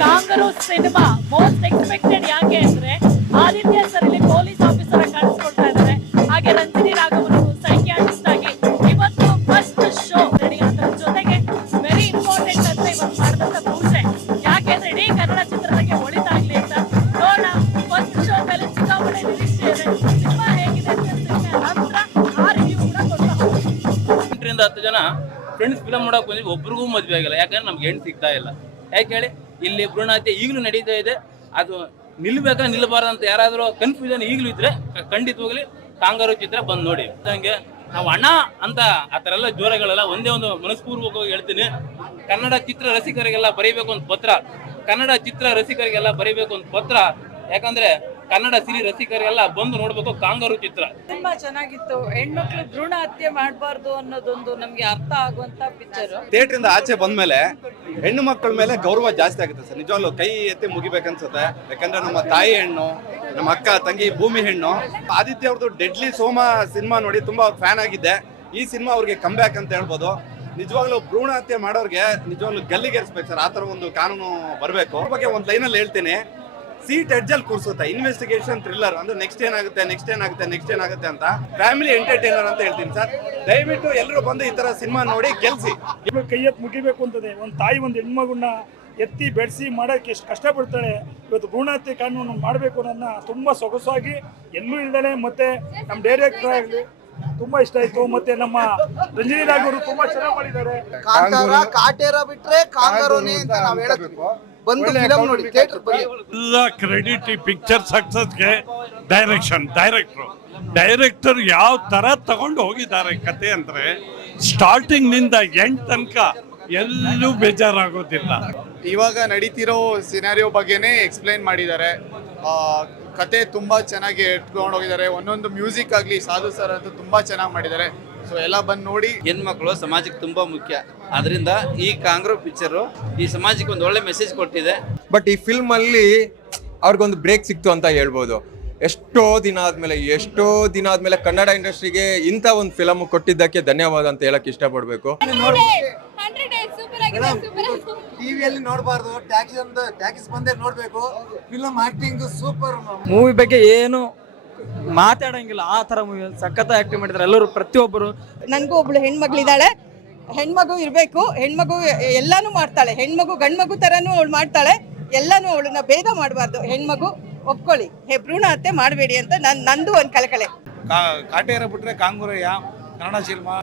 Kangaroo cinema most expected ಯಾಕೆ ಅಂದ್ರೆ Aditya sir ಇಲ್ಲಿ ಪೊಲೀಸ್ ಆಫೀಸರ್ ಕಾಣಿಸ್ಕೊಳ್ತಾ ಇದ್ದಾರೆ. ಹಾಗೆ ರಂಜಿನಿ ರಾಘವ್ ಸೈಕಿಯಾಟ್ರಿಸ್ಟ್ ಆಗಿ ಇವತ್ತು ಫಸ್ಟ್ ಶೋ ರೆಡಿ ಅಂತ ಜೊತೆಗೆ ವೆರಿ ಇಂಪಾರ್ಟೆಂಟ್ ಅಂತ ಇವತ್ತು ಮಾಡಿದಂತ ಪೂಜೆ. ಯಾಕೆಂದ್ರೆ ಇಡೀ ಕನ್ನಡ ಚಿತ್ರದಾಗೆ ಒಳಿತಾಗ್ಲಿ ಅಂತ. ನೋಡೋಣ ಫಸ್ಟ್ ಶೋ ಮೇಲೆ ಸಿಕ್ಕಾಪಟ್ಟೆ ನಿರೀಕ್ಷೆ ಸಿನಿಮಾ ಹೇಗಿದೆ ಅಂತ ಕೂಡ ಕೊಡ್ತಾ ಹತ್ತು ಜನ ಫ್ರೆಂಡ್ಸ್ ಫಿಲಮ್ ನೋಡಕ್ ಬಂದ್ವಿ. ಒಬ್ರಿಗೂ ಮದ್ವೆ ಆಗಿಲ್ಲ. ಯಾಕಂದ್ರೆ ನಮ್ಗೆ ಹೆಣ್ಣು ಸಿಗ್ತಾ ಇಲ್ಲ. ಯಾಕೆ ಹೇಳಿ? ಇಲ್ಲಿ ಭ್ರೂಣ ಹತ್ಯೆ ಈಗಲೂ ನಡೀತಾ ಇದೆ. ಅದು ನಿಲ್ಬೇಕಾ ನಿಲ್ಬಾರ್ದಂತ ಅಂತ ಯಾರಾದರೂ ಕನ್ಫ್ಯೂಷನ್ ಈಗಲೂ ಇದ್ರೆ ಖಂಡಿತ ಖಂಡಿತವಾಗ್ಲಿ ಕಾಂಗಾರು ಚಿತ್ರ ಬಂದು ನೋಡಿ. ಹಂಗೆ ನಾವು ಅಣ್ಣ ಅಂತ ಆ ಥರ ಎಲ್ಲ ಜೋರಗಳೆಲ್ಲ ಒಂದೇ ಒಂದು ಮನಸ್ಪೂರ್ವಕವಾಗಿ ಹೇಳ್ತೀನಿ. ಕನ್ನಡ ಚಿತ್ರ ರಸಿಕರಿಗೆಲ್ಲ ಬರೀಬೇಕು ಒಂದು ಪತ್ರ. ಕನ್ನಡ ಚಿತ್ರ ರಸಿಕರಿಗೆಲ್ಲ ಬರೀಬೇಕು ಒಂದು ಪತ್ರ. ಯಾಕಂದ್ರೆ ಕನ್ನಡ ಸಿರಿ ರಸಿಕರಿಗೆಲ್ಲ ಬಂದು ನೋಡ್ಬೇಕು ಕಾಂಗಾರು ಚಿತ್ರ. ತುಂಬಾ ಚೆನ್ನಾಗಿತ್ತು. ಹೆಣ್ಮಕ್ಳು ಭ್ರೂಣ ಹತ್ಯೆ ಮಾಡಬಾರ್ದು ಅನ್ನೋದೊಂದು ನಮ್ಗೆ ಅರ್ಥ ಆಗುವಂತ ಪಿಕ್ಚರ್ ಥಿಯೇಟರ್ ಇಂದ ಆಚೆ ಬಂದ್ಮೇಲೆ ಹೆಣ್ಣು ಮಕ್ಕಳ ಮೇಲೆ ಗೌರವ ಜಾಸ್ತಿ ಆಗುತ್ತೆ ಸರ್. ನಿಜವಾಗ್ಲೂ ಕೈ ಎತ್ತಿ ಮುಗಿಬೇಕನ್ಸುತ್ತೆ. ಯಾಕಂದ್ರೆ ನಮ್ಮ ತಾಯಿ ಹೆಣ್ಣು ನಮ್ಮ ಅಕ್ಕ ತಂಗಿ ಭೂಮಿ ಹೆಣ್ಣು. ಆದಿತ್ಯ ಅವ್ರದ್ದು ಡೆಡ್ಲಿ ಸೋಮ ಸಿನಿಮಾ ನೋಡಿ ತುಂಬಾ ಫ್ಯಾನ್ ಆಗಿದ್ದೆ. ಈ ಸಿನಿಮಾ ಅವ್ರಿಗೆ ಕಮ್ ಬ್ಯಾಕ್ ಅಂತ ಹೇಳ್ಬೋದು. ನಿಜವಾಗ್ಲೂ ಭ್ರೂಣ ಹತ್ಯೆ ಮಾಡೋರ್ಗೆ ನಿಜವಾಗ್ಲೂ ಗಲ್ಲಿಗೇರಿಸ್ಬೇಕು ಸರ್. ಆ ಥರ ಒಂದು ಕಾನೂನು ಬರಬೇಕು. ಅವ್ರ ಬಗ್ಗೆ ಒಂದು ಲೈನಲ್ಲಿ ಹೇಳ್ತೀನಿ. ಸೀಟ್ ಎಡ್ಜಲ್ಲಿ ಕೂರಿಸುತ್ತೆ. ಇನ್ವೆಸ್ಟಿಗೇಷನ್ ಥ್ರಿಲ್ಲರ್ ಅಂದ್ರೆ ನೆಕ್ಸ್ಟ್ ಏನಾಗುತ್ತೆ ನೆಕ್ಸ್ಟ್ ಏನಾಗುತ್ತೆ ನೆಕ್ಸ್ಟ್ ಏನಾಗುತ್ತೆ ಅಂತ ಫ್ಯಾಮಿಲಿ ಎಂಟರ್ಟೈನರ್ ಅಂತ ಹೇಳ್ತೀನಿ ಸರ್. ದಯವಿಟ್ಟು ಎಲ್ಲರೂ ಬಂದು ಈ ತರ ಸಿನಿಮಾ ನೋಡಿ ಗೆಲ್ಸಿ. ಕೈ ಎತ್ತು ಮುಗಿಬೇಕು ಅಂತದೆ. ಒಂದು ತಾಯಿ, ಒಂದು ಹೆಣ್ಮಗುಣ್ಣ ಎತ್ತಿ ಬೆಳೆಸಿ ಮಾಡೋಕೆ ಎಷ್ಟು ಕಷ್ಟಪಡ್ತಾಳೆ. ಇವತ್ತು ಭ್ರೂಣಹತ್ಯೆ ಕಾನೂನು ಮಾಡಬೇಕು ಅನ್ನೋದನ್ನ ತುಂಬ ಸೊಗಸಾಗಿ ಎಲ್ಲೂ ಇಲ್ದಲೆ ಮತ್ತೆ ನಮ್ಮ ಡೈರೆಕ್ಟರ್ ಆಗಲಿ ತುಂಬಾ ಇಷ್ಟ ಆಯ್ತು. ಮತ್ತೆ ನಮ್ಮ ರಂಜನಿ ರಾಘವರು ತುಂಬಾ ಚೆನ್ನಾಗಿ ಮಾಡಿದ್ದಾರೆ. ಕಾಂತಾರ ಕಾಟೇರ ಬಿಟ್ರೆ ಕಾಂಗರೋನೆ ಅಂತ ನಾವ್ ಹೇಳಬೇಕು ಬಂದು ಫಿಲಂ ನೋಡಿ ಥಿಯೇಟರ್ ಬನ್ನಿ ಎಲ್ಲ ಕ್ರೆಡಿಟ್ ಈ ಪಿಕ್ಚರ್ ಸಕ್ಸಸ್ಗೆ ಡೈರೆಕ್ಷನ್ ಡೈರೆಕ್ಟ್ರು ಡೈರೆಕ್ಟರ್ ಯಾವ ತರ ತಗೊಂಡು ಹೋಗಿದ್ದಾರೆ ಕತೆ ಅಂದ್ರೆ ಸ್ಟಾರ್ಟಿಂಗ್ನಿಂದ ಎಂಡ್ ತನಕ ಎಲ್ಲೂ ಬೇಜಾರಾಗೋದಿಲ್ಲ. ಇವಾಗ ನಡೀತಿರೋ ಸಿನಾರಿಯೋ ಬಗ್ಗೆನೇ ಎಕ್ಸ್ಪ್ಲೈನ್ ಮಾಡಿದ್ದಾರೆ. ಆ, ಕತೆ ತುಂಬ ಚೆನ್ನಾಗಿ ಎತ್ಕೊಂಡು ಹೋಗಿದ್ದಾರೆ ಒಂದೊಂದು ಮ್ಯೂಸಿಕ್ ಆಗಲಿ ಸಾಧು ಸರ್ ಅಂತೂ ತುಂಬ ಚೆನ್ನಾಗಿ ಮಾಡಿದ್ದಾರೆ. ಸೊ ಎಲ್ಲ ಬಂದು ನೋಡಿ. ಹೆಣ್ಮಕ್ಳು ಸಮಾಜಕ್ಕೆ ತುಂಬ ಮುಖ್ಯ. ಅದರಿಂದ ಈ ಕಾಂಗ್ರೂ ಪಿಕ್ಚರು ಈ ಸಮಾಜಕ್ಕೆ ಒಂದು ಒಳ್ಳೆ ಮೆಸೇಜ್ ಕೊಟ್ಟಿದೆ. ಬಟ್ ಈ ಫಿಲ್ಮಲ್ಲಿ ಅವ್ರಿಗೊಂದು ಬ್ರೇಕ್ ಸಿಕ್ತು ಅಂತ ಹೇಳ್ಬೋದು. ಎಷ್ಟೋ ದಿನ ಆದಮೇಲೆ ಎಷ್ಟೋ ದಿನ ಆದಮೇಲೆ ಕನ್ನಡ ಇಂಡಸ್ಟ್ರಿಗೆ ಇಂಥ ಒಂದು ಫಿಲಮ್ ಕೊಟ್ಟಿದ್ದಕ್ಕೆ ಧನ್ಯವಾದ ಅಂತ ಹೇಳಕ್ ಇಷ್ಟಪಡ್ಬೇಕು. ಟಿವಿಯಲ್ಲಿ ನೋಡಬಾರ್ದು. ಟ್ಯಾಕ್ಸ್ ಅಂತ ಟ್ಯಾಕ್ಸ್ ಬಂದೇ ನೋಡಬೇಕು. ಫಿಲಮ್ ಆಕ್ಟಿಂಗ್ ಸೂಪರ್ ಮೂವಿ ಬಗ್ಗೆ ಏನು ಮಾತಾಡಂಗಿಲ್ಲ. ಆ ತರ ಮೂವಿ ಸಖತ್ ಆಕ್ಟಿಂಗ್ ಮಾಡಿದ್ದಾರೆ. ಎಲ್ಲರೂ ಪ್ರತಿಯೊಬ್ಬರು. ನನಗೂ ಒಬ್ಳು ಹೆಣ್ಮಗಳಿದ್ದಾಳೆ. ಹೆಣ್ಮಗು ಇರ್ಬೇಕು. ಹೆಣ್ಮಗು ಎಲ್ಲಾನು ಮಾಡ್ತಾಳೆ. ಹೆಣ್ಮಗು ಗಂಡ್ಮಗು ತರನು ಅವಳು ಮಾಡ್ತಾಳೆ. ಎಲ್ಲಾನು ಅವಳನ್ನ ಭೇದ ಮಾಡಬಾರ್ದು. ಹೆಣ್ಮಗು ಒಪ್ಕೊಳ್ಳಿ. ಹೇ ಭ್ರೂಣ ಹತ್ಯೆ ಮಾಡಬೇಡಿ ಅಂತ ನನ್ ನಂದು ಒಂದು ಕಲಕಳೆ ಕಾಟೇರ ಬಿಟ್ರೆ ಕಾಂಗುರಯ್ಯ ಕನ್ನಡ ಸಿನಿಮಾ